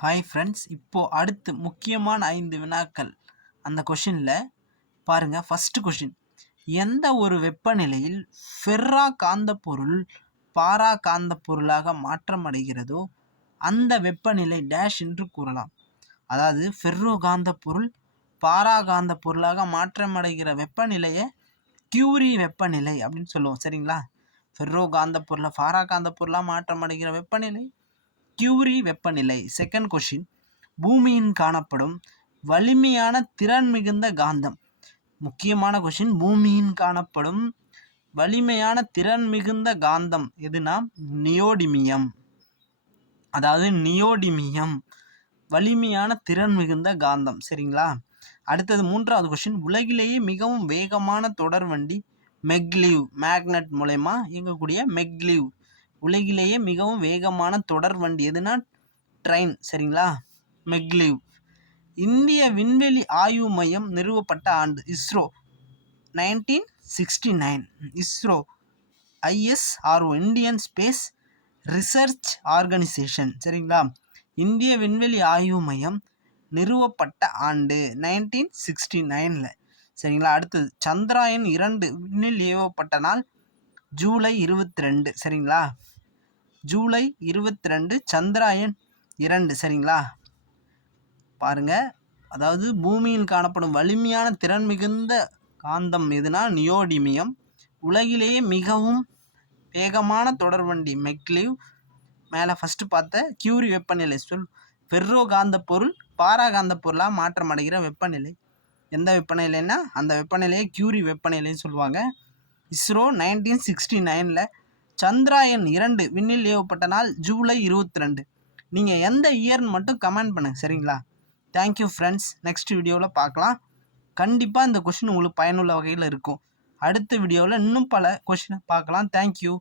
Hi friends, இப்போ அடுத்து முக்கியமான 5 வினாக்கள். அந்த கொஷினில் பாருங்கள். ஃபஸ்ட்டு கொஷின், எந்த ஒரு வெப்பநிலையில் ஃபெர்ரா காந்த பொருள் பாரா காந்த பொருளாக மாற்றமடைகிறதோ அந்த வெப்பநிலை டேஷ் என்று கூறலாம். அதாவது ஃபெர்ரோ காந்த பொருள் பாரா காந்த பொருளாக மாற்றமடைகிற வெப்பநிலையை கியூரி வெப்பநிலை அப்படின்னு சொல்லுவோம். சரிங்களா? ஃபெர்ரோ காந்த பொருளை பாரா காந்த பொருளாக மாற்றமடைகிற வெப்பநிலை கியூரி வெப்பநிலை. செகண்ட் கொஷின், பூமியின் காணப்படும் வலிமையான திறன் மிகுந்த காந்தம். முக்கியமான கொஷின், பூமியின் காணப்படும் வலிமையான திறன் மிகுந்த காந்தம் எதுனா நியோடிமியம். அதாவது நியோடிமியம் வலிமையான திறன் மிகுந்த காந்தம். சரிங்களா? அடுத்தது மூன்றாவது கொஷின், உலகிலேயே மிகவும் வேகமான தொடர்வண்டி மெக்லீவ். மேக்னட் மூலயமா இயங்கக்கூடிய மெக்லீவ். உலகிலேயே மிகவும் வேகமான தொடர் வண்டி எதுனா ட்ரெயின். சரிங்களா? மெக்லீவ். இந்திய விண்வெளி ஆய்வு மையம் நிறுவப்பட்ட ஆண்டு ISRO 1969. ISRO ISRO Indian space research organisation. சரிங்களா? இந்திய விண்வெளி ஆய்வு மையம் நிறுவப்பட்ட ஆண்டு 1969. சரிங்களா? அடுத்தது, சந்திராயன் 2 விண்ணில் ஏவப்பட்ட நாள் ஜூலை 22. சரிங்களா? ஜூலை 22 சந்திராயன் 2. சரிங்களா? பாருங்க, அதாவது பூமியில் காணப்படும் வலிமையான திறன் மிகுந்த காந்தம் எதுனா நியோடிமியம். உலகிலேயே மிகவும் வேகமான தொடர்வண்டி மெக்லீவ். மேலே ஃபஸ்ட்டு பார்த்த கியூரி வெப்பநிலை ஃபெர்ரோ காந்த பொருள் பாரா காந்த பொருளாக மாற்றமடைகிற வெப்பநிலை. எந்த வெப்பநிலைன்னா அந்த வெப்பநிலையை கியூரி வெப்பநிலைன்னு சொல்லுவாங்க. இஸ்ரோ 1969 சந்திராயன் 2 விண்ணில் ஏவப்பட்ட நாள் ஜூலை 22. நீங்கள் எந்த இயர்னு மட்டும் கமெண்ட் பண்ணுங்கள். சரிங்களா? Thank you friends. நெக்ஸ்ட் வீடியோவில் பார்க்கலாம். கண்டிப்பாக இந்த கொஷின் உங்களுக்கு பயனுள்ள வகையில் இருக்கும். அடுத்த வீடியோவில் இன்னும் பல கொஷினை பார்க்கலாம். தேங்க்யூ.